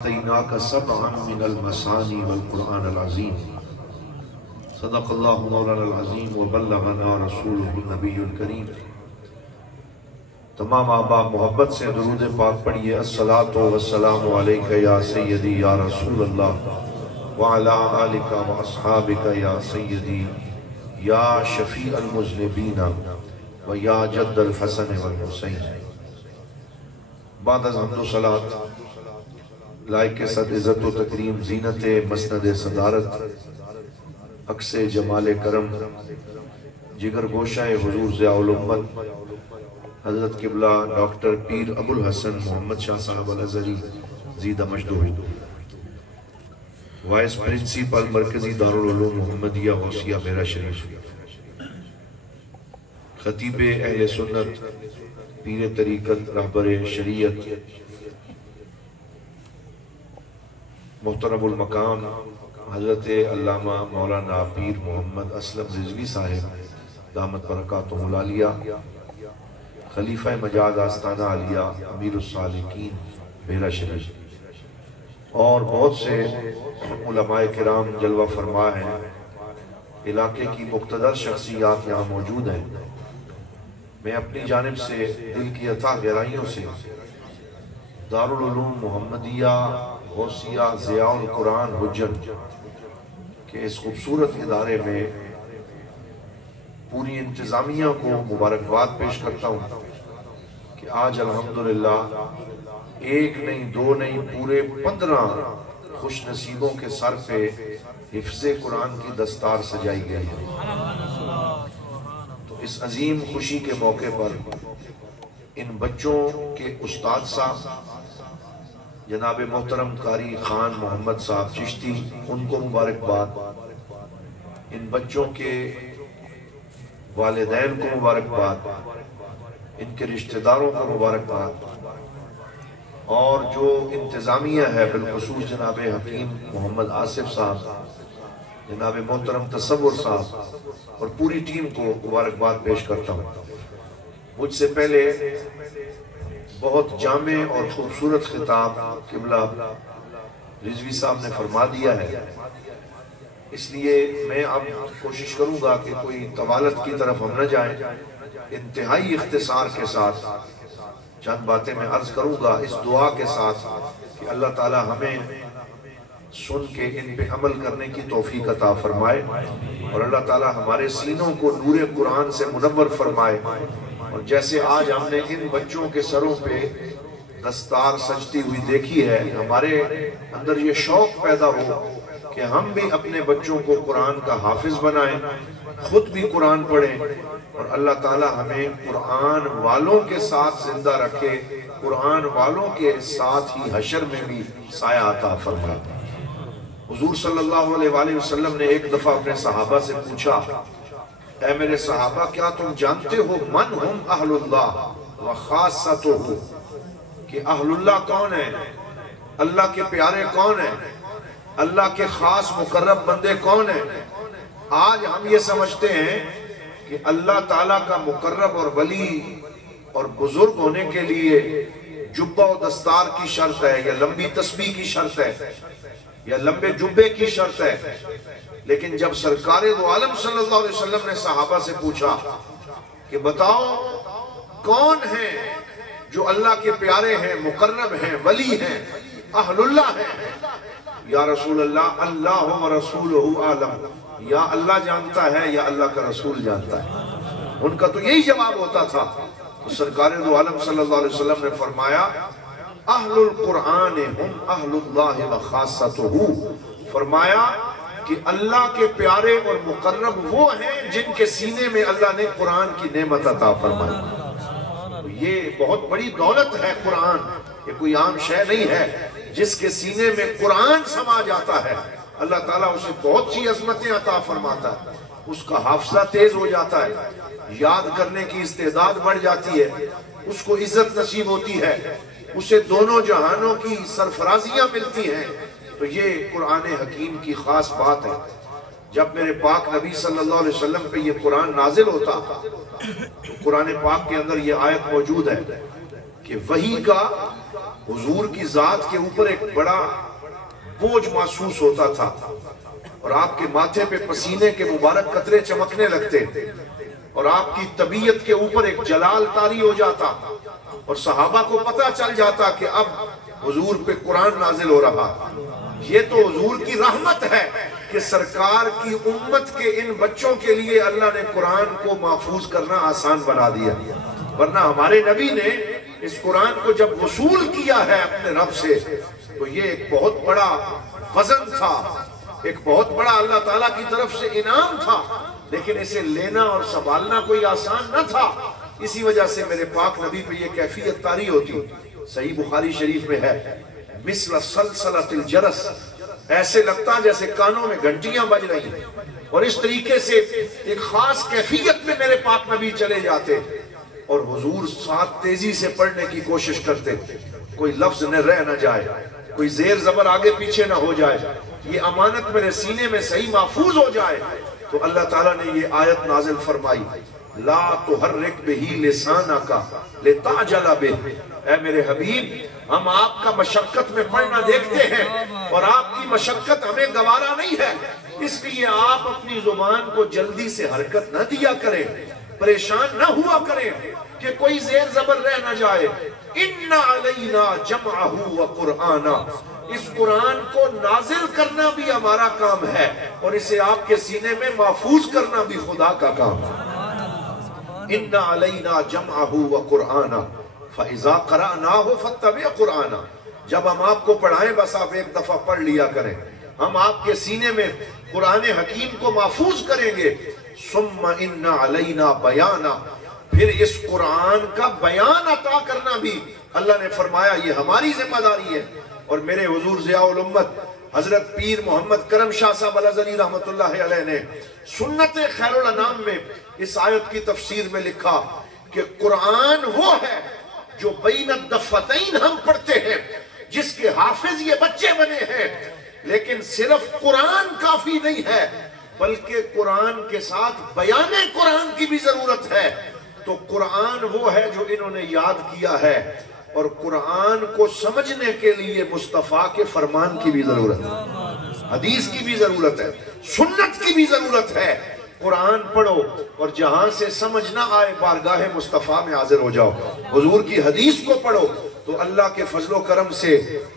أعطيناك سبعا من المثاني والقرآن العظيم صدق الله مولانا العظيم وبلغنا رسوله النبي الكريم۔ تمام احباب محبت سے درود پاک پڑھیے۔ الصلاة والسلام علیکہ یا سیدی یا رسول اللہ وعلا آلک واصحابک یا سیدی یا شفیع المذنبین و یا جد الحسن والحسین۔ بعد از حمد و صلاة لائق کے صد عزت و تکریم، زینت مسند صدارت، عکس جمال کرم، جگر گوشہ حضور ضیاء الامت حضرت قبلہ ڈاکٹر پیر ابو الحسن محمد شاہ صاحب الازہری زیدہ مجدہ، وائس پرنسپل مرکزی دارالعلوم محمدیہ غوثیہ بیرہ شریف، خطیب اہل سنت، پیر طریقت، رہبر شریعت، محترم المقام حضرت علامہ مولانا پیر محمد اسلم رضوی صاحب دامت برکاتہ العالیہ، خلیفہ مجاز آستانہ عالیہ، امیر الصالحین بیرہ شریف، اور بہت سے علماء کرام جلوہ فرما ہیں۔ علاقے کی مقتدر شخصیات یہاں موجود ہیں۔ میں اپنی جانب سے دل کی اتھاہ گہرائیوں سے دارالعلوم محمدیہ غوثیہ ضیاء القرآن حجت کے اس خوبصورت ادارے میں پوری انتظامیہ کو مبارکباد پیش کرتا ہوں کہ آج الحمدللہ ایک نہیں دو نہیں پورے 15 خوش نصیبوں کے سر پہ حفظ قرآن کی دستار سجائی گئی ہے۔ تو اس عظیم خوشی کے موقع پر ان بچوں کے استاد صاحب جناب محترم قاری خان محمد صاحب چشتی، ان کو مبارکباد، ان بچوں کے والدین کو مبارکباد، ان کے رشتہ داروں کو مبارکباد، اور جو انتظامیہ ہے بالخصوص جناب حکیم محمد آصف صاحب، جناب محترم تصور صاحب اور پوری ٹیم کو مبارکباد پیش کرتا ہوں۔ مجھ سے پہلے بہت جامع اور خوبصورت خطاب قبلہ رضوی صاحب نے فرما دیا ہے، اس لیے میں اب کوشش کروں گا کہ کوئی طوالت کی طرف ہم نہ جائیں، انتہائی اختصار کے ساتھ چند باتیں میں عرض کروں گا، اس دعا کے ساتھ کہ اللہ تعالی ہمیں سن کے ان پہ عمل کرنے کی توفیق عطا فرمائے، اور اللہ تعالی ہمارے سینوں کو نور قرآن سے منور فرمائے، اور جیسے آج ہم نے ان بچوں کے سروں پہ دستار سجتی ہوئی دیکھی ہے، ہمارے اندر یہ شوق پیدا ہو کہ ہم بھی اپنے بچوں کو قرآن کا حافظ بنائیں، خود بھی قرآن پڑھیں، اور اللہ تعالی ہمیں قرآن والوں کے ساتھ زندہ رکھے، قرآن والوں کے ساتھ ہی حشر میں بھی سایہ عطا فرمائے۔ حضور صلی اللہ علیہ وآلہ وسلم نے ایک دفعہ اپنے صحابہ سے پوچھا، اے میرے صحابہ کیا تم جانتے ہو من ہم اہل اللہ و خاصتہ، کہ اہل اللہ کون ہے، اللہ کے پیارے کون ہیں، اللہ کے خاص مقرب بندے کون ہیں؟ آج ہم یہ سمجھتے ہیں کہ اللہ تعالیٰ کا مقرب اور ولی اور بزرگ ہونے کے لیے جبہ و دستار کی شرط ہے، یا لمبی تسبیح کی شرط ہے، یا لمبے جبے کی شرط ہے۔ لیکن جب سرکار دو عالم صلی اللہ علیہ وسلم نے صحابہ سے پوچھا کہ بتاؤ کون ہیں جو اللہ کے پیارے ہیں، مقرب ہیں، ولی ہیں، اہل اللہ ہیں؟ یا رسول اللہ، اللہ و رسولہ عالم، یا اللہ جانتا ہے یا اللہ کا رسول جانتا ہے۔ ان کا تو یہی جواب ہوتا تھا۔ تو سرکار دو عالم صلی اللہ علیہ وسلم نے فرمایا اہل القرآن ہم اہل اللہ و خاصتہ، فرمایا کہ اللہ کے پیارے اور مقرب وہ ہیں جن کے سینے میں اللہ نے قرآن کی نعمت عطا فرمائی۔ یہ بہت بڑی دولت ہے قرآن، یہ کوئی عام شے نہیں ہے۔ جس کے سینے میں قرآن سما جاتا ہے اللہ تعالیٰ اسے بہت سی عظمتیں عطا فرماتا ہے، اس کا حافظہ تیز ہو جاتا ہے، یاد کرنے کی استعداد بڑھ جاتی ہے، اس کو عزت نصیب ہوتی ہے، اسے دونوں جہانوں کی سرفرازیاں ملتی ہیں۔ تو یہ قرآن حکیم کی خاص بات ہے۔ جب میرے پاک نبی صلی اللہ علیہ وسلم پہ یہ قرآن نازل ہوتا تو قرآن پاک کے اندر یہ آیت موجود ہے کہ وحی کا حضور کی ذات کے اوپر ایک بڑا بوجھ محسوس ہوتا تھا، اور آپ کے ماتھے پہ پسینے کے مبارک قطرے چمکنے لگتے، اور آپ کی طبیعت کے اوپر ایک جلال طاری ہو جاتا، اور صحابہ کو پتہ چل جاتا کہ اب حضور پہ قرآن نازل ہو رہا۔ یہ تو حضور کی رحمت ہے کہ سرکار کی امت کے ان بچوں کے لیے اللہ نے قرآن کو محفوظ کرنا آسان بنا دیا، ورنہ ہمارے نبی نے اس قرآن کو جب وصول کیا ہے اپنے رب سے تو یہ ایک بہت بڑا وزن تھا، ایک بہت بڑا اللہ تعالیٰ کی طرف سے انعام تھا، لیکن اسے لینا اور سنبھالنا کوئی آسان نہ تھا۔ اسی وجہ سے میرے پاک نبی پہ یہ کیفیت طاری ہوتی۔ صحیح بخاری شریف میں ہے، مثل سلسلۃ الجرس، ایسے لگتا جیسے کانوں میں گھنٹیاں بج رہی ہیں، اور اس طریقے سے ایک خاص کیفیت میں میرے پاک نبی چلے جاتے، اور حضور ساتھ تیزی سے پڑھنے کی کوشش کرتے، کوئی لفظ نہ رہ نہ جائے، کوئی زیر زبر آگے پیچھے نہ ہو جائے، یہ امانت میرے سینے میں صحیح محفوظ ہو جائے۔ تو اللہ تعالیٰ نے یہ آیت نازل فرمائی، لا تحرک بہ لسانک لتعجل بہ، اے میرے حبیب ہم آپ کا مشقت میں پڑھنا دیکھتے ہیں اور آپ کی مشقت ہمیں گوارا نہیں ہے، اس لیے آپ اپنی زبان کو جلدی سے حرکت نہ دیا کریں، پریشان نہ ہوا کریں کہ کوئی زیر زبر رہ نہ جائے۔ ان علینا جمعہ وقرآنا، اس قرآن کو نازل کرنا بھی ہمارا کام ہے، اور اسے آپ کے سینے میں محفوظ کرنا بھی خدا کا کام ہے۔ ان علینا جمعہ وقرآنا فَإِذَا قَرَأْنَاهُ فَاتَّبِعْ قُرْآنَا، جب ہم آپ کو پڑھائیں بس آپ ایک دفعہ پڑھ لیا کریں، ہم آپ کے سینے میں قرآن حکیم کو محفوظ کریں گے۔ ثُمَّ إِنَّ عَلَيْنَا بَيَانَا، پھر اس قرآن کا بیان عطا کرنا بھی اللہ نے فرمایا یہ ہماری ذمہ داری ہے۔ اور میرے حضور ضیاء الامت حضرت پیر محمد کرم شاہ صاحب الازہری رحمت اللہ علیہ نے سنت خیر الانام میں اس آیت کی تفسیر میں لکھا کہ قرآن وہ ہے جو بین الدفتین ہم پڑھتے ہیں، جس کے حافظ یہ بچے بنے ہیں، لیکن صرف قرآن کافی نہیں ہے بلکہ قرآن کے ساتھ بیان قرآن کی بھی ضرورت ہے۔ تو قرآن وہ ہے جو انہوں نے یاد کیا ہے، اور قرآن کو سمجھنے کے لیے مصطفیٰ کے فرمان کی بھی ضرورت ہے، حدیث کی بھی ضرورت ہے، سنت کی بھی ضرورت ہے۔ قرآن پڑھو اور جہاں سے سمجھ نہ آئے بارگاہ مصطفیٰ میں حاضر ہو جاؤ، حضور کی حدیث کو پڑھو، تو اللہ کے فضل و کرم سے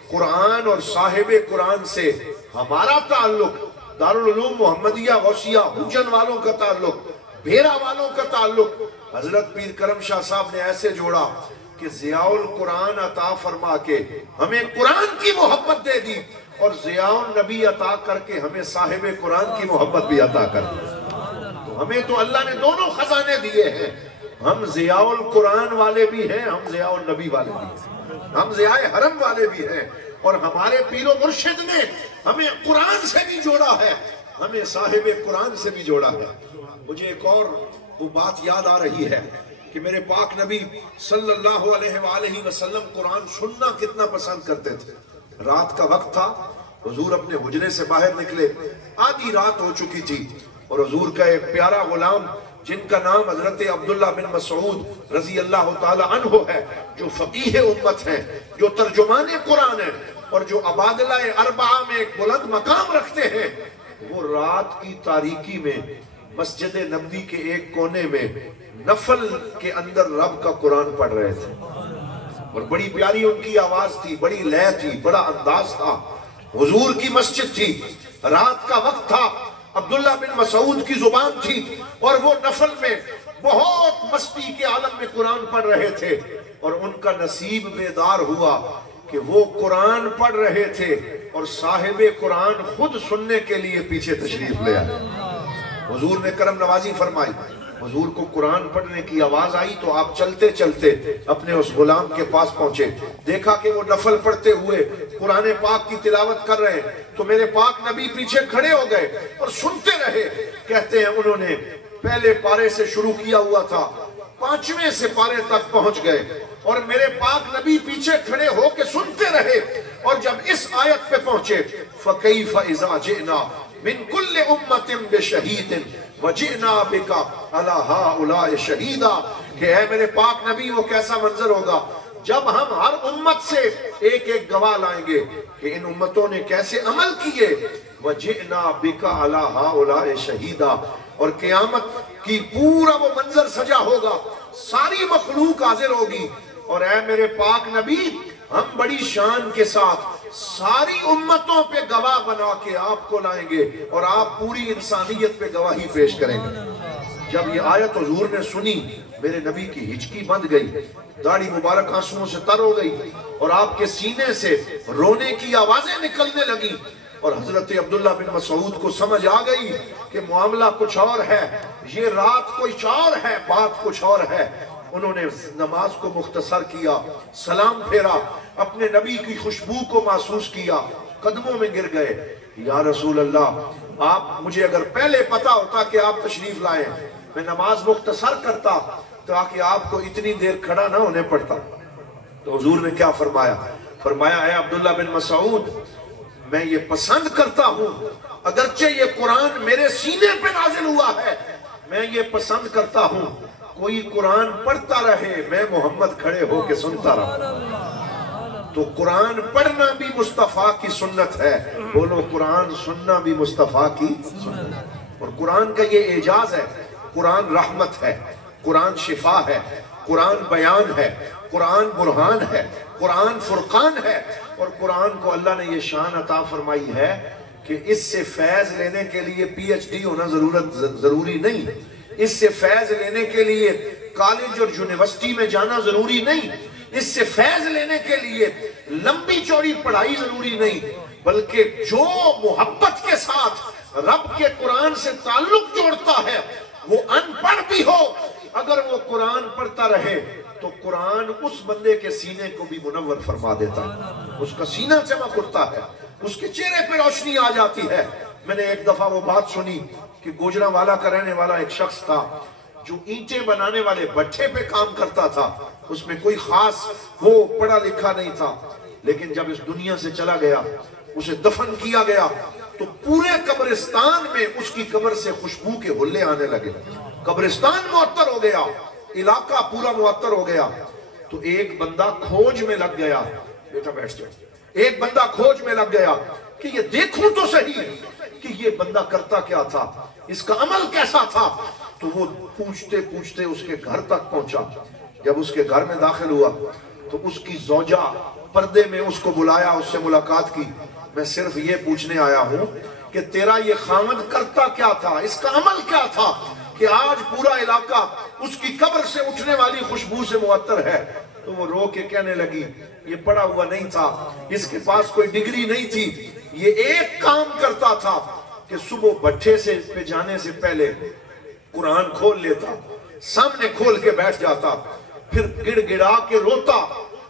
قرآن اور صاحب قرآن سے ہمارا تعلق، دارالعلوم محمدیہ غوثیہ ہوجن والوں کا تعلق، بھیرا والوں کا تعلق حضرت پیر کرم شاہ صاحب نے ایسے جوڑا کہ ضیاء القرآن عطا فرما کے ہمیں قرآن کی محبت دے دی، اور ضیاء النبی عطا کر کے ہمیں صاحب قرآن کی محبت بھی عطا کر دی۔ تو ہمیں تو اللہ نے دونوں خزانے دیے ہیں، ہم ضیاء القرآن والے بھی ہیں، ہم ضیاء النبی والے بھی ہیں، ہم ضیاء حرم والے بھی ہیں، اور ہمارے پیر و مرشد نے ہمیں قرآن سے بھی جوڑا ہے، ہمیں صاحب قرآن سے بھی جوڑا ہے۔ مجھے ایک اور وہ بات یاد آ رہی ہے کہ میرے پاک نبی صلی اللہ علیہ وآلہ وسلم قرآن سننا کتنا پسند کرتے تھے۔ رات کا وقت تھا، حضور اپنے حجرے سے باہر نکلے، آدھی رات ہو چکی تھی، اور حضور کا ایک پیارا غلام جن کا نام حضرت عبداللہ بن مسعود رضی اللہ تعالی عنہ ہے، جو فقیہ امت ہیں، جو ترجمان قرآن ہیں، اور جو عبادلہ اربعہ میں ایک بلند مقام رکھتے ہیں، وہ رات کی تاریکی میں مسجد نبوی کے ایک کونے میں نفل کے اندر رب کا قرآن پڑھ رہے تھے، اور بڑی پیاری ان کی آواز تھی، بڑی لے تھی، بڑا انداز تھا۔ حضور کی مسجد تھی، رات کا وقت تھا، عبداللہ بن مسعود کی زبان تھی، اور وہ نفل میں بہت مستی کے عالم میں قرآن پڑھ رہے تھے، اور ان کا نصیب بیدار ہوا کہ وہ قرآن پڑھ رہے تھے اور صاحب قرآن خود سننے کے لیے پیچھے تشریف لے آئے۔ حضور نے کرم نوازی فرمائی، حضور کو قرآن پڑھنے کی آواز آئی تو آپ چلتے چلتے اپنے اس غلام کے پاس پہنچے، دیکھا کہ وہ نفل پڑھتے ہوئے قرآن پاک کی تلاوت کر رہے ہیں، تو میرے پاک نبی پیچھے کھڑے ہو گئے اور سنتے رہے۔ کہتے ہیں انہوں نے پہلے پارے سے شروع کیا ہوا تھا، 5ویں سے پارے تک پہنچ گئے، اور میرے پاک نبی پیچھے کھڑے ہو کے سنتے رہے، اور جب اس آیت پہ پہنچے فَكَيْفَ إِذَا جِئْنَا مِن كُلِّ أُمَّةٍ بِشَهِيدٍ وَجِئْنَا بِكَ عَلَى هَؤُلَاءِ شَهِيدًا، کہ اے میرے پاک نبی وہ کیسا منظر ہوگا جب ہم ہر امت سے ایک ایک گواہ لائیں گے کہ ان امتوں نے کیسے عمل کیے، وَجِئْنَا بِكَ عَلَىٰ هَٰؤُلَاءِ شَهِيدًا، اور قیامت کی پورا وہ منظر سجا ہوگا، ساری مخلوق حاضر ہوگی، اور اے میرے پاک نبی ہم بڑی شان کے ساتھ ساری امتوں پہ گواہ بنا کے آپ کو لائیں گے اور آپ پوری انسانیت پہ گواہی پیش کریں گے۔ جب یہ آیت حضور نے سنی، میرے نبی کی ہچکی بند گئی، داڑھی مبارک آنسوؤں سے تر ہو گئی، اور آپ کے سینے سے رونے کی آوازیں نکلنے لگی، اور حضرت عبداللہ بن مسعود کو سمجھ آ گئی کہ معاملہ کچھ اور ہے، یہ رات کچھ اور ہے، بات کچھ اور ہے۔ انہوں نے نماز کو مختصر کیا، سلام پھیرا، اپنے نبی کی خوشبو کو محسوس کیا، قدموں میں گر گئے، یا رسول اللہ آپ مجھے اگر پہلے پتا ہوتا کہ آپ تشریف لائیں، میں نماز مختصر کرتا تاکہ آپ کو اتنی دیر کھڑا نہ ہونے پڑتا۔ تو حضور نے کیا فرمایا؟ فرمایا اے عبداللہ بن مسعود میں یہ پسند کرتا ہوں، اگرچہ یہ قرآن میرے سینے پہ نازل ہوا ہے، میں یہ پسند کرتا ہوں کوئی قرآن پڑھتا رہے، میں محمد کھڑے ہو کے سنتا رہا۔ تو قرآن پڑھنا بھی مصطفیٰ کی سنت ہے، بولو قرآن سننا بھی مصطفیٰ کی سنت ہے۔ اور قرآن کا یہ اعجاز ہے، قرآن رحمت ہے، قرآن شفا ہے، قرآن بیان ہے، قرآن برہان ہے، قرآن فرقان ہے، اور قرآن کو اللہ نے یہ شان عطا فرمائی ہے کہ اس سے فیض لینے کے لیے پی ایچ ڈی ہونا ضروری نہیں، اس سے فیض لینے کے لیے کالج اور یونیورسٹی میں جانا ضروری نہیں، اس سے فیض لینے کے لیے لمبی چوڑی پڑھائی ضروری نہیں، بلکہ جو محبت کے ساتھ رب کے قرآن سے تعلق جوڑتا ہے وہ ان پڑھ بھی ہو، اگر وہ قرآن پڑھتا رہے تو قرآن اس بندے کے سینے کو بھی منور فرما دیتا ہے، اس کا سینہ چمک اٹھتا ہے، اس کے چہرے پہ روشنی آ جاتی ہے۔ میں نے ایک دفعہ وہ بات سنی کہ گوجرانوالا کا رہنے والا ایک شخص تھا جو اینٹیں بنانے والے بھٹے پہ کام کرتا تھا، اس میں کوئی خاص وہ پڑھا لکھا نہیں تھا، لیکن جب اس دنیا سے چلا گیا، اسے دفن کیا گیا تو پورے قبرستان میں اس کی قبر سے خوشبو کے حلے آنے لگے، قبرستان معطر ہو گیا، علاقہ پورا معطر ہو گیا۔ تو ایک بندہ کھوج میں لگ گیا، بیٹا بیٹھ جائے، ایک بندہ کھوج میں لگ گیا کہ یہ دیکھوں تو صحیح کہ یہ بندہ کرتا کیا تھا، اس کا عمل کیسا تھا۔ تو وہ پوچھتے پوچھتے اس کے گھر تک پہنچا، جب اس کے گھر میں داخل ہوا تو اس کی زوجہ پردے میں اس کو بلایا، اس سے ملاقات کی، میں صرف یہ پوچھنے آیا ہوں کہ تیرا یہ خامد کرتا کیا تھا، اس کا عمل کیا تھا کہ آج پورا علاقہ اس کی قبر سے اٹھنے والی خوشبو سے معطر ہے۔ تو وہ رو کے کہنے لگی یہ پڑھا ہوا نہیں تھا، اس کے پاس کوئی ڈگری نہیں تھی، یہ ایک کام کرتا تھا کہ صبح بھٹے سے پہ جانے سے پہلے قرآن کھول لیتا، سامنے کھول کے بیٹھ جاتا، پھر گڑ گڑا کے روتا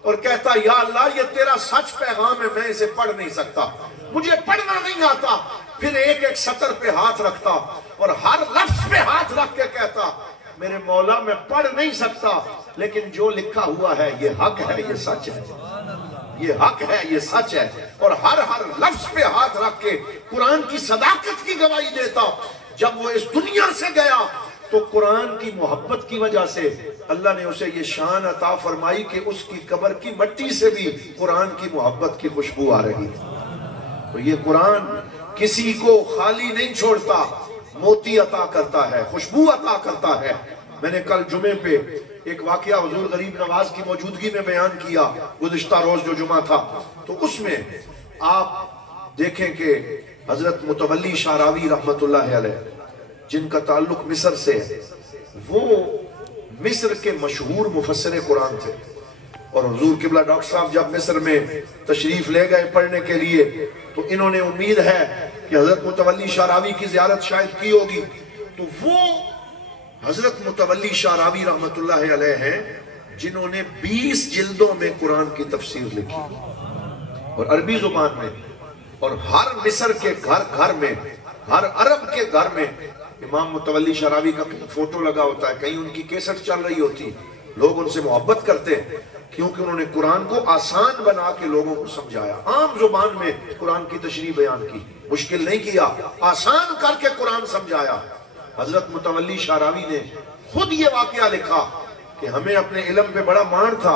اور کہتا یا اللہ یہ تیرا سچ پیغام ہے، میں اسے پڑھ نہیں سکتا، مجھے پڑھنا نہیں آتا۔ پھر ایک ایک سطر پہ ہاتھ رکھتا اور ہر لفظ پہ ہاتھ رکھ کے کہتا میرے مولا میں پڑھ نہیں سکتا، لیکن جو لکھا ہوا ہے یہ حق ہے، یہ سچ ہے، یہ حق ہے، یہ سچ ہے، اور ہر لفظ پہ ہاتھ رکھ کے قرآن کی صداقت کی گواہی دیتا۔ جب وہ اس دنیا سے گیا تو قرآن کی محبت کی وجہ سے اللہ نے اسے یہ شان عطا فرمائی کہ اس کی قبر کی مٹی سے بھی قرآن کی محبت کی خوشبو آ رہی ہے۔ تو یہ قرآن کسی کو خالی نہیں چھوڑتا، موتی عطا کرتا ہے، خوشبو عطا کرتا ہے۔ میں نے کل جمعے پہ ایک واقعہ حضور غریب نواز کی موجودگی میں بیان کیا، گزشتہ روز جو جمعہ تھا، تو اس میں آپ دیکھیں کہ حضرت متولی شعراوی رحمت اللہ علیہ جن کا تعلق مصر سے ہے، وہ مصر کے مشہور مفسر قرآن تھے، اور حضور قبلہ ڈاکٹر صاحب جب مصر میں تشریف لے گئے پڑھنے کے لیے تو انہوں نے امید ہے کہ حضرت متولی شعراوی کی زیارت شاید کی ہوگی، تو وہ حضرت متولی شعراوی رحمت اللہ علیہ ہیں جنہوں نے 20 جلدوں میں قرآن کی تفسیر لکھی اور عربی زبان میں، اور ہر مصر کے گھر میں، ہر عرب کے گھر میں امام متولی شعراوی کا فوٹو لگا ہوتا ہے، کہیں ان کی کیسٹ چل رہی ہوتی، لوگ ان سے محبت کرتے ہیں کیونکہ انہوں نے قرآن کو آسان بنا کے لوگوں کو سمجھایا، عام زبان میں قرآن کی تشریح بیان کی، مشکل نہیں کیا، آسان کر کے قرآن سمجھایا۔ حضرت متولی شعراوی نے خود یہ واقعہ لکھا کہ ہمیں اپنے علم پہ بڑا مان تھا،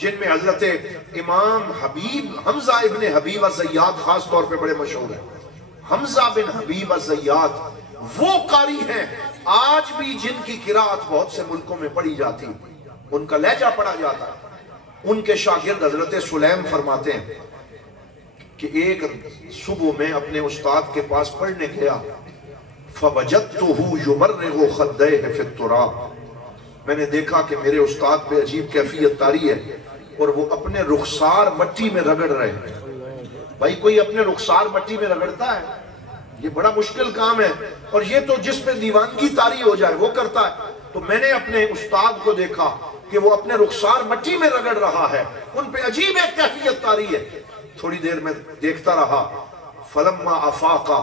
جن میں حضرت امام حمزہ ابن حبیب الزیات خاص طور پہ بڑے مشہور ہیں۔ حمزہ بن حبیب الزیات وہ قاری ہیں آج بھی جن کی قرات بہت سے ملکوں میں پڑھی جاتی، ان کا لہجہ پڑھا جاتا ہے۔ ان کے شاگرد حضرت سلیم فرماتے ہیں کہ ایک صبح میں اپنے استاد کے پاس پڑھنے گیا، فَوَجَدْتُهُ يُمَرِّغُ خَدَّيْهِ فِي التُّرَابِ، میں نے دیکھا کہ میرے استاد پہ عجیب کیفیت طاری ہے اور وہ اپنے رخسار مٹی میں رگڑ رہے ہیں۔ بھائی کوئی اپنے رخسار مٹی میں رگڑتا ہے؟ یہ بڑا مشکل کام ہے، اور یہ تو جس پہ دیوانگی طاری ہو جائے وہ کرتا ہے۔ تو میں نے اپنے استاد کو دیکھا کہ وہ اپنے رخسار مٹی میں رگڑ رہا ہے، ان پہ عجیب ایک کیفیت طاری ہے۔ تھوڑی دیر میں دیکھتا رہا، فلما افاقا،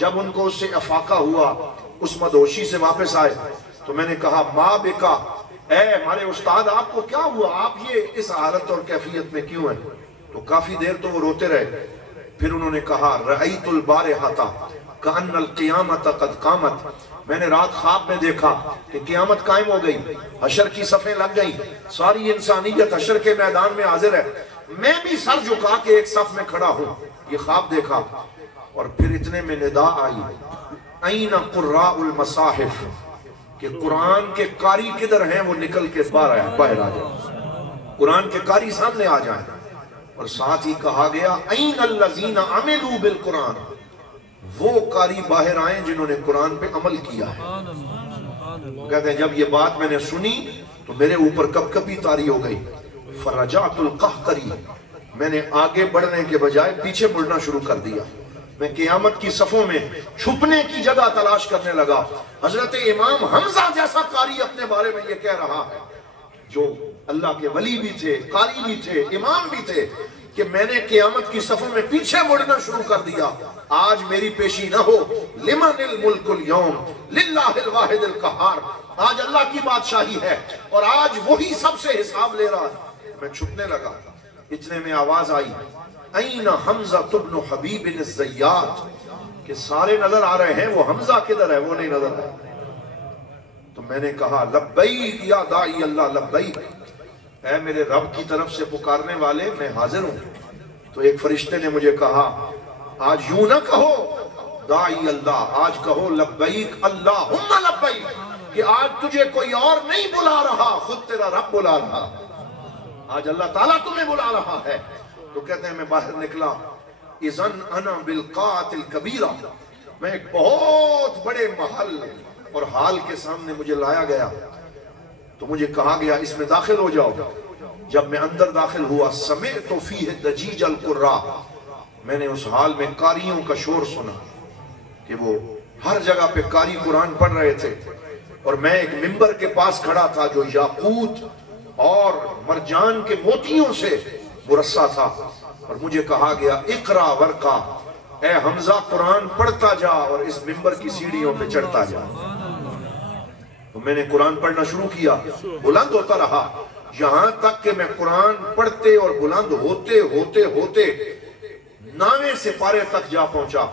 جب ان کو اس سے افاقہ ہوا، اس مدہوشی سے واپس آئے، تو میں نے کہا ما بکا، اے ہمارے استاد آپ کو کیا ہوا، آپ یہ اس حالت اور کیفیت میں کیوں ہیں؟ تو کافی دیر تو وہ روتے رہے۔ پھر انہوں نے کہا رأیت البارحۃ کأن القیامت قد قامت، میں نے رات خواب میں دیکھا کہ قیامت قائم ہو گئی، حشر کی صفیں لگ گئی، ساری انسانیت حشر کے میدان میں حاضر ہے، میں بھی سر جھکا کے ایک صف میں کھڑا ہوں، یہ خواب دیکھا۔ اور پھر اتنے میں ندا آئی این قراء المصاحف، کہ قرآن کے قاری کدھر ہیں، وہ نکل کے باہر آ جائیں، قرآن کے قاری سامنے آ جائیں۔ اور ساتھ ہی کہا گیا این الذین عملوا بالقرآن، وہ قاری باہر آئیں جنہوں نے قرآن پہ عمل کیا ہے۔ کہتے ہیں جب یہ بات میں نے سنی تو میرے اوپر کپ کپی طاری ہو گئی، فرجعت القہقری، میں نے آگے بڑھنے کے بجائے پیچھے مڑنا شروع کر دیا، میں قیامت کی صفوں میں چھپنے کی جگہ تلاش کرنے لگا۔ حضرت امام حمزہ جیسا قاری اپنے بارے میں یہ کہہ رہا ہے، جو اللہ کے ولی بھی تھے، قاری بھی تھے، امام بھی تھے، کہ میں نے قیامت کی صفوں میں پیچھے مڑنا شروع کر دیا۔ آج میری پیشی نہ ہو، لمن الملک اليوم للہ الواحد القہار، آج اللہ کی بادشاہی ہے اور آج وہی سب سے حساب لے رہا ہے۔ میں چھپنے لگا، اتنے میں آواز آئی این حمزہ بن حبیب الزیات، کہ سارے نظر آ رہے ہیں، وہ حمزہ کدھر ہے، وہ نہیں نظر آیا۔ تو میں نے کہا لبیک یا داعی اللہ لبیک، اے میرے رب کی طرف سے پکارنے والے میں حاضر ہوں۔ تو ایک فرشتے نے مجھے کہا آج یوں نہ کہو داعی اللہ، آج کہو لبیک اللہم لبیک، کہ آج تجھے کوئی اور نہیں بلا رہا، خود تیرا رب بلا رہا، آج اللہ تعالیٰ تمہیں بلا رہا ہے۔ تو کہتے ہیں میں باہر نکلا، اذن انا بالقاعۃ الکبیرہ، میں ایک بہت بڑے محل اور حال کے سامنے مجھے لایا گیا، تو مجھے کہا گیا اس میں داخل ہو جاؤ۔ جب میں اندر داخل ہوا، سمعت فیہ دجیج القراء، میں نے اس حال میں قاریوں کا شور سنا کہ وہ ہر جگہ پہ قاری قرآن پڑھ رہے تھے، اور میں ایک منبر کے پاس کھڑا تھا جو یاقوت اور مرجان کے موتیوں سے مرصع تھا، اور مجھے کہا گیا اقرا ورقا، اے حمزہ قرآن پڑھتا جا اور اس منبر کی سیڑھیوں پہ چڑھتا جا۔ تو میں نے قرآن پڑھنا شروع کیا، بلند ہوتا رہا، یہاں تک کہ میں قرآن پڑھتے اور بلند ہوتے ہوتے ہوتے 9ویں سپارے تک جا پہنچا،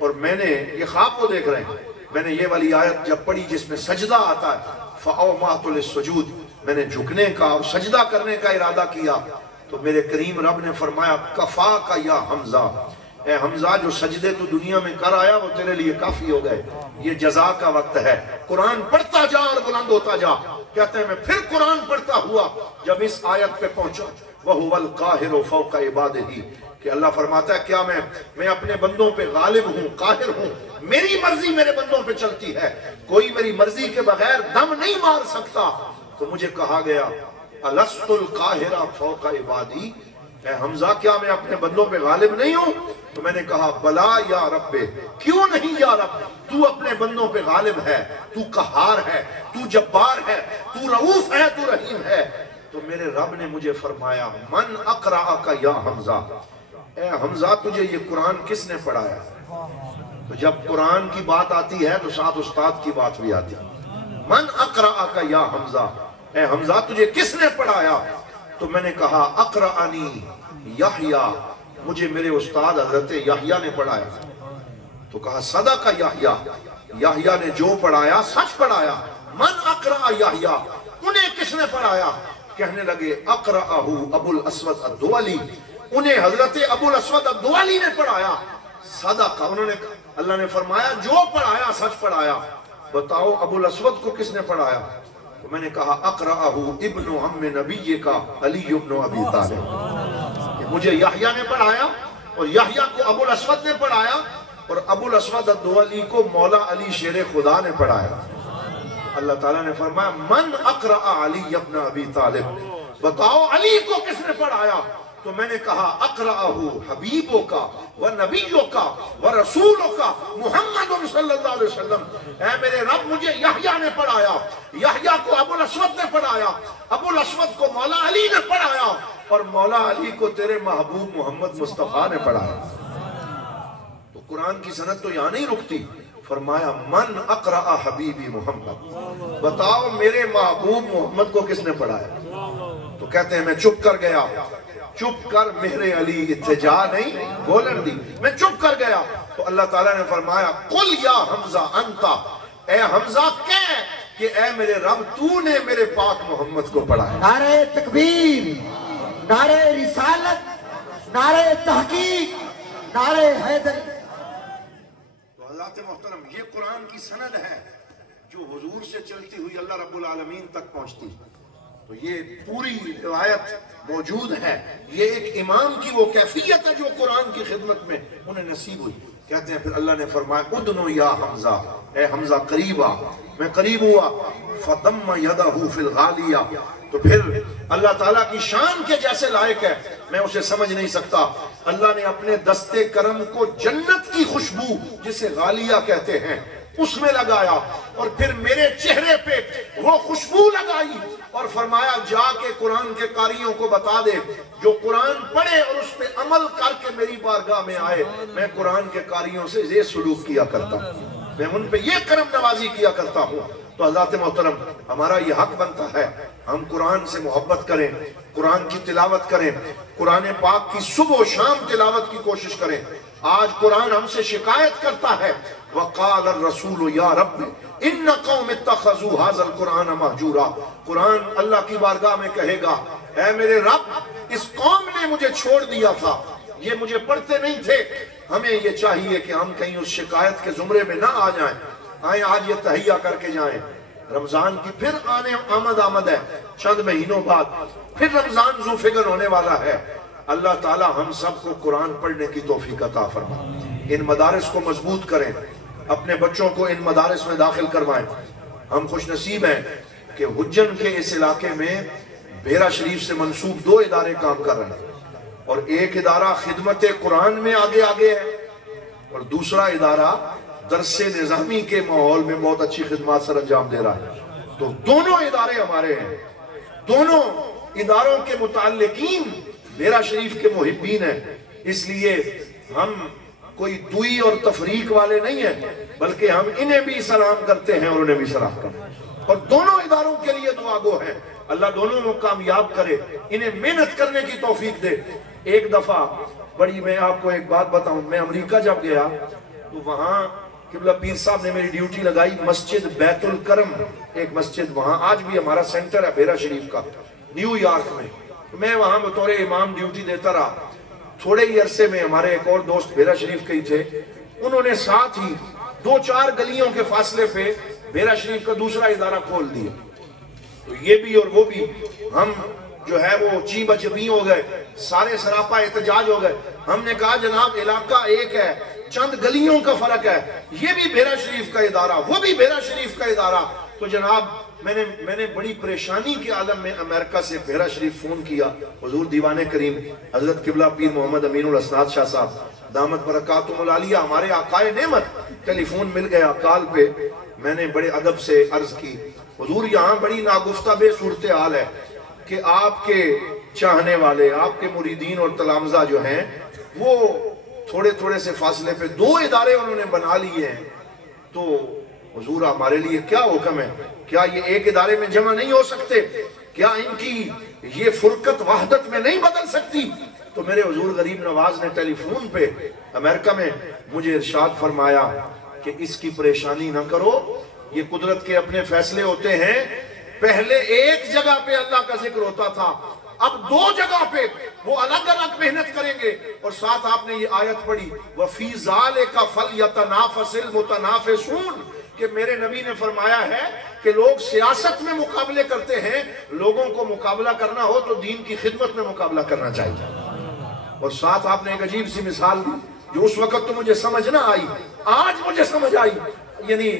اور میں نے یہ خواب کو دیکھ رہے ہیں، میں نے یہ والی آیت جب پڑھی جس میں سجدہ آتا ہے، فَأَوْمَعْتُ لِلسُّجُودِ، میں نے جھکنے کا اور سجدہ کرنے کا ارادہ کیا، تو میرے کریم رب نے فرمایا کفاک یا حمزہ، اے حمزہ جو سجدے تو دنیا میں کر آیا وہ تیرے لیے کافی ہو گئے، یہ جزا کا وقت ہے، قرآن پڑھتا جا اور بلند ہوتا جا۔ کہتے ہیں میں پھر قرآن پڑھتا ہوا، جب اس آیت پہ پہنچا وَهُوَ الْقَاهِرُ فَوْقَ عِبَادِهِ، کہ اللہ فرماتا ہے کیا میں اپنے بندوں پہ غالب ہوں، قاہر ہوں، میری مرضی میرے بندوں پہ چلتی ہے، کوئی میری مرضی کے بغیر دم نہیں مار سکتا۔ تو مجھے کہا گیا الست القاہر فوق عبادی، اے حمزہ کیا میں اپنے بندوں پہ غالب نہیں ہوں؟ تو میں نے کہا بلا یا رب، کیوں نہیں یا رب، تو اپنے بندوں پہ غالب ہے، تو قہار ہے، تو جبار ہے، تو رؤوف ہے، تو رحیم ہے۔ تو میرے رب نے مجھے فرمایا من اقرأک یا حمزہ، اے حمزہ تجھے یہ قرآن کس نے پڑھایا؟ تو جب قرآن کی بات آتی ہے تو ساتھ استاد کی بات بھی آتی ہے۔ من اقرأک یا حمزہ، اے حمزہ تجھے کس نے پڑھایا؟ تو میں نے کہا اقرأنی یحییٰ، مجھے میرے استاد حضرت یحییٰ نے پڑھایا۔ تو کہا صدق یحییٰ، یحییٰ نے جو پڑھایا سچ پڑھایا۔ من اقرأ یحییٰ، انہیں کس نے پڑھایا؟ کہنے لگے اقرأہو ابو الاسود الدولی، انہیں حضرت ابو الاسود الدولی نے پڑھایا۔ صدق، انہوں نے اللہ نے فرمایا جو پڑھایا سچ پڑھایا۔ بتاؤ ابو الاسود کو کس نے پڑھایا؟ تو میں نے کہا اقرأہو ابن عم نبی کا علی ابن ابی طالب، کہ مجھے یحییٰ نے پڑھایا اور یحییٰ کو ابو الاسود نے پڑھایا اور ابو الاسود الدولی کو مولا علی شیر خدا نے پڑھایا۔ اللہ تعالیٰ نے فرمایا من اقرأ علی ابن ابی طالب، بتاؤ علی کو کس نے پڑھایا؟ تو میں نے کہا اقرأہو حبیبوں کا و نبیوں کا و رسولوں کا محمد صلی اللہ علیہ وسلم، اے میرے رب مجھے یحییٰ نے پڑھایا، یحییٰ کو ابو الاسود نے پڑھایا، ابو الاسود کو مولا علی نے پڑھایا اور مولا علی کو تیرے محبوب محمد مصطفیٰ نے پڑھایا۔ تو قرآن کی سند تو یہاں نہیں رکتی، فرمایا من اقرأ حبیبی محمد، بتاؤ میرے محبوب محمد کو کس نے پڑھایا؟ تو کہتے ہیں میں چپ کر گیا، چپ کر میرے علی اتجا نہیں بولن دی، میں چپ کر گیا۔ تو اللہ تعالیٰ نے فرمایا قل یا حمزہ انتا، اے حمزہ کہہ کہ اے میرے رب تو نے میرے پاک محمد کو پڑھایا۔ نعرہ تکبیر، نعرہ رسالت، نعرہ تحقیق، نعرہ حیدر۔ تو حضرات محترم یہ قرآن کی سند ہے جو حضور سے چلتی ہوئی اللہ رب العالمین تک پہنچتی۔ تو یہ پوری روایت موجود ہے، یہ ایک امام کی وہ کیفیت ہے جو قرآن کی خدمت میں انہیں نصیب ہوئی۔ کہتے ہیں پھر اللہ نے فرمایا ادنو یا حمزہ، اے حمزہ قریب آ، میں قریب ہوا، فضم یدہ فی الغالیہ، تو پھر اللہ تعالیٰ کی شان کے جیسے لائق ہے میں اسے سمجھ نہیں سکتا، اللہ نے اپنے دستے کرم کو جنت کی خوشبو جسے غالیہ کہتے ہیں اس میں لگایا اور پھر میرے چہرے پہ وہ خوشبو لگائی اور فرمایا جا کے قرآن کے قاریوں کو بتا دے جو قرآن پڑھے اور اس پہ عمل کر کے میری بارگاہ میں آئے، میں قرآن کے قاریوں سے یہ سلوک کیا کرتا ہوں، میں ان پہ یہ کرم نوازی کیا کرتا ہوں۔ تو حضرات محترم ہمارا یہ حق بنتا ہے ہم قرآن سے محبت کریں، قرآن کی تلاوت کریں، قرآن پاک کی صبح و شام تلاوت کی کوشش کریں۔ آج قرآن ہم سے شکایت کرتا ہے وَقَالَ الرَّسُولُ يَا رَبِّ إِنَّ قَوْمِ اتَّخَذُوا هَذَا الْقُرْآنَ مَهْجُورًا، قرآن اللہ کی بارگاہ میں کہے گا اے میرے رب اس قوم نے مجھے چھوڑ دیا تھا، یہ مجھے پڑھتے نہیں تھے، ہمیں یہ چاہیے کہ ہم کہیں اس شکایت کے زمرے میں نہ آ جائیں، آئیں آج یہ تہیہ کر کے جائیں۔ رمضان کی پھر آمد ہے، چند مہینوں بعد پھر رمضان ذو فکر ہونے والا ہے۔ اللہ تعالی ہم سب کو قرآن پڑھنے کی توفیق عطا فرمائے، ان مدارس کو مضبوط کریں، اپنے بچوں کو ان مدارس میں داخل کروائیں۔ ہم خوش نصیب ہیں کہ حجن کے اس علاقے میں بھیرا شریف سے منسوب 2 ادارے کام کر رہے ہیں اور ایک ادارہ خدمت قرآن میں آگے ہے اور دوسرا ادارہ درس نظامی کے ماحول میں بہت اچھی خدمات سر انجام دے رہا ہے۔ تو دونوں ادارے ہمارے ہیں، دونوں اداروں کے متعلقین بھیرا شریف کے محبین ہیں، اس لیے ہم کوئی دوئی اور تفریق والے نہیں ہیں بلکہ ہم انہیں بھی سلام کرتے ہیں اور انہیں بھی سلام کرتے ہیں اور دونوں اداروں کے لیے دعا گو ہے، اللہ دونوں کو کامیاب کرے، انہیں محنت کرنے کی توفیق دے۔ ایک دفعہ میں آپ کو ایک بات بتاؤں، میں امریکہ جب گیا تو وہاں قبلہ پیر صاحب نے میری ڈیوٹی لگائی مسجد بیت الکرم، ایک مسجد وہاں آج بھی ہمارا سینٹر ہے بھیرا شریف کا نیو یارک میں، میں وہاں بطور امام ڈیوٹی دیتا رہا۔ تھوڑے ہی عرصے میں ہمارے ایک اور دوست بھیرا شریف کے ہی تھے، انہوں نے ساتھ ہی 2-4 گلیوں کے فاصلے پہ بھیرا شریف کا دوسرا ادارہ کھول دیا۔ تو یہ بھی اور وہ بھی ہم جو ہے وہ چی بچبی ہو گئے، سارے سراپا احتجاج ہو گئے۔ ہم نے کہا جناب علاقہ ایک ہے، چند گلیوں کا فرق ہے، یہ بھی بھیرا شریف کا ادارہ وہ بھی بھیرا شریف کا ادارہ۔ تو جناب میں نے بڑی پریشانی کے عالم میں امریکہ سے بھیرا شریف فون کیا، حضور دیوان کریم حضرت قبلہ پیر محمد امین الاسناد شاہ صاحب دامت برکاتہم العالیہ ہمارے آقائے نعمت، ٹیلی فون مل گیا کال پہ۔ میں نے بڑے ادب سے عرض کی حضور یہاں بڑی ناگفتہ بے صورتحال ہے کہ آپ کے چاہنے والے، آپ کے مریدین اور تلامذہ جو ہیں وہ تھوڑے سے فاصلے پہ 2 ادارے انہوں نے بنا لیے ہیں، تو حضور ہمارے لیے کیا حکم ہے؟ کیا یہ ایک ادارے میں جمع نہیں ہو سکتے؟ کیا ان کی یہ فرقت وحدت میں نہیں بدل سکتی؟ تو میرے حضور غریب نواز نے ٹیلی فون پہ امریکہ میں مجھے ارشاد فرمایا کہ اس کی پریشانی نہ کرو، یہ قدرت کے اپنے فیصلے ہوتے ہیں، پہلے ایک جگہ پہ اللہ کا ذکر ہوتا تھا، اب 2 جگہ پہ وہ الگ الگ محنت کریں گے۔ اور ساتھ آپ نے یہ آیت پڑھی وَفِي ذَلِكَ فَلْيَتَنَافَسِ الْمُتَنَافِسُونَ، کہ میرے نبی نے فرمایا ہے کہ لوگ سیاست میں مقابلے کرتے ہیں، لوگوں کو مقابلہ کرنا ہو تو دین کی خدمت میں مقابلہ کرنا چاہیے۔ اور ساتھ آپ نے ایک عجیب سی مثال دی جو اس وقت تو مجھے سمجھ نہ آئی، آج مجھے سمجھ آئی۔ یعنی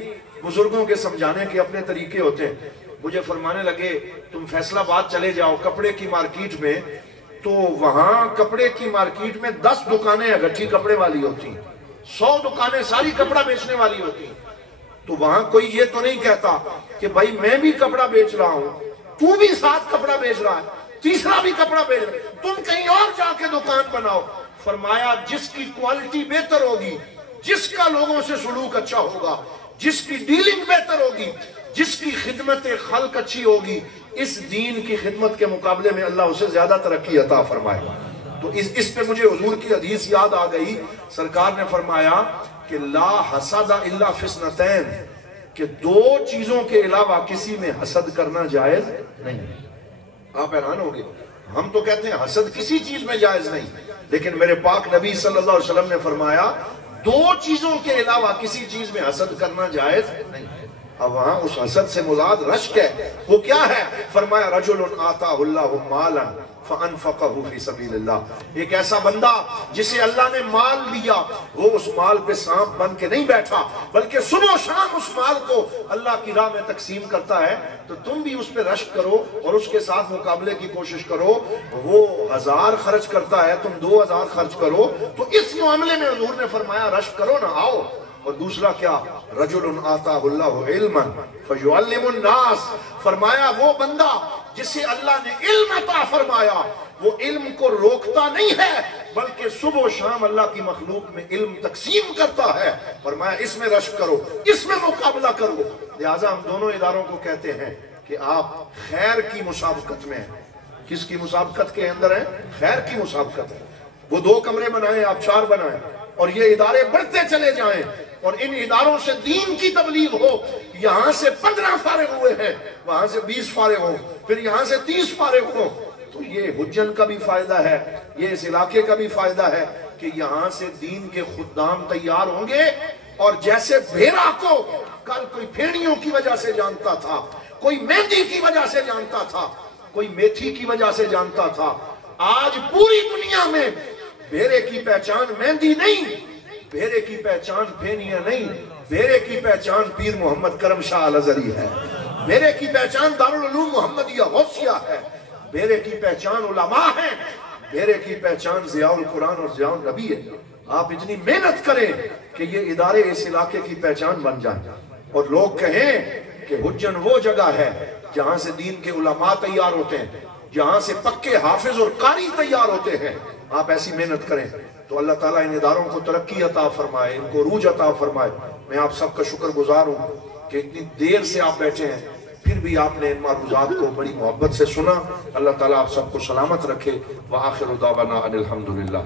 بزرگوں کے سمجھانے کے اپنے طریقے ہوتے ہیں۔ مجھے فرمانے لگے تم فیصل آباد چلے جاؤ کپڑے کی مارکیٹ میں، تو وہاں کپڑے کی مارکیٹ میں 10 دکانیں اگٹھی کپڑے والی ہوتی ہیں، 100 دکانیں ساری کپڑا بیچنے والی ہوتی ہیں۔ تو وہاں کوئی یہ تو نہیں کہتا کہ بھائی میں بھی کپڑا بیچ رہا ہوں، تو بھی ساتھ کپڑا بیچ رہا ہے، تیسرا بھی کپڑا بیچ رہا ہے، تم کہیں اور جا کے دکان بناؤ۔ فرمایا جس کی کوالٹی بہتر ہوگی، جس کا لوگوں سے سلوک اچھا ہوگا، جس کی ڈیلنگ بہتر ہوگی، جس کی خدمت خلق اچھی ہوگی، اس دین کی خدمت کے مقابلے میں اللہ اسے زیادہ ترقی عطا فرمائے گا۔ تو اس پہ مجھے حضور کی حدیث یاد آ گئی، سرکار نے فرمایا کہ لا حسد الا فی اثنتین، کہ 2 چیزوں کے علاوہ کسی میں حسد کرنا جائز نہیں۔ آپ حیران ہوں گے، ہم تو کہتے ہیں حسد کسی چیز میں جائز نہیں، لیکن میرے پاک نبی صلی اللہ علیہ وسلم نے فرمایا 2 چیزوں کے علاوہ کسی چیز میں حسد کرنا جائز نہیں۔ اب وہاں اس حسد سے مراد رشک ہے، وہ کیا ہے؟ فرمایا رجل آتاہ اللہ مالا فانفقہ فی سبیل اللہ، ایک ایسا بندہ جسے اللہ نے مال دیا، وہ اس مال پہ سانپ بن کے نہیں بیٹھا، بلکہ صبح و شام اس مال کو اللہ کی راہ میں تقسیم کرتا ہے۔ تو تم بھی اس پہ رشک کرو اور اس کے ساتھ مقابلے کی کوشش کرو۔ وہ 1000 خرچ کرتا ہے، تم 2000 خرچ کرو، تو اس معاملے میں حضور نے فرمایا رشک کرو نہ، آؤ۔ اور دوسرا کیا؟ رجل آتاہ اللہ علما فیعلم الناس، فرمایا وہ بندہ جسے اللہ نے علم عطا فرمایا، وہ علم کو روکتا نہیں ہے بلکہ صبح و شام اللہ کی مخلوق میں علم تقسیم کرتا ہے۔ فرمایا اس میں رشک کرو، اس میں مقابلہ کرو۔ لہٰذا ہم دونوں اداروں کو کہتے ہیں کہ آپ خیر کی مسابقت میں ہیں۔ کس کی مسابقت کے اندر ہیں؟ خیر کی مسابقت ہے۔ وہ 2 کمرے بنائیں، آپ 4 بنائیں، اور یہ ادارے بڑھتے چلے جائیں، اور ان اداروں سے دین کی تبلیغ ہو۔ یہاں سے 15 فارغ ہوئے ہیں، وہاں سے 20 فارغ ہوں، پھر یہاں سے 30 فارغ ہوں، تو یہ حجن کا بھی فائدہ ہے، یہ اس علاقے کا بھی فائدہ ہے کہ یہاں سے دین کے خدام تیار ہوں گے۔ اور جیسے بھیڑا کو کل کوئی پھیڑیوں کی وجہ سے جانتا تھا، کوئی مہندی کی وجہ سے جانتا تھا، کوئی میتھی کی وجہ سے جانتا تھا، آج پوری دنیا میں بھیڑے کی پہچان مہندی نہیں، بھیڑے کی پہچان پھینیاں نہیں، بھیڑے کی پہچان پیر محمد کرم شاہ الازہری ہے، بھیڑے کی پہچان دارالعلوم محمدیہ غوثیہ ہے، بھیڑے کی پہچان علماء ہیں، بھیڑے کی پہچان ضیاء القرآن اور ضیاء النبی ہے۔ آپ اتنی محنت کریں کہ یہ ادارے اس علاقے کی پہچان بن جائیں، اور لوگ کہیں کہ حجن وہ جگہ ہے جہاں سے دین کے علماء تیار ہوتے ہیں، جہاں سے پکے حافظ اور قاری تیار ہوتے ہیں۔ آپ ایسی محنت کریں تو اللہ تعالیٰ ان اداروں کو ترقی عطا فرمائے، ان کو عروج عطا فرمائے۔ میں آپ سب کا شکر گزار ہوں کہ اتنی دیر سے آپ بیٹھے ہیں، پھر بھی آپ نے ان معروضات کو بڑی محبت سے سنا۔ اللہ تعالیٰ آپ سب کو سلامت رکھے۔ وآخر دعوانا ان الحمدللہ۔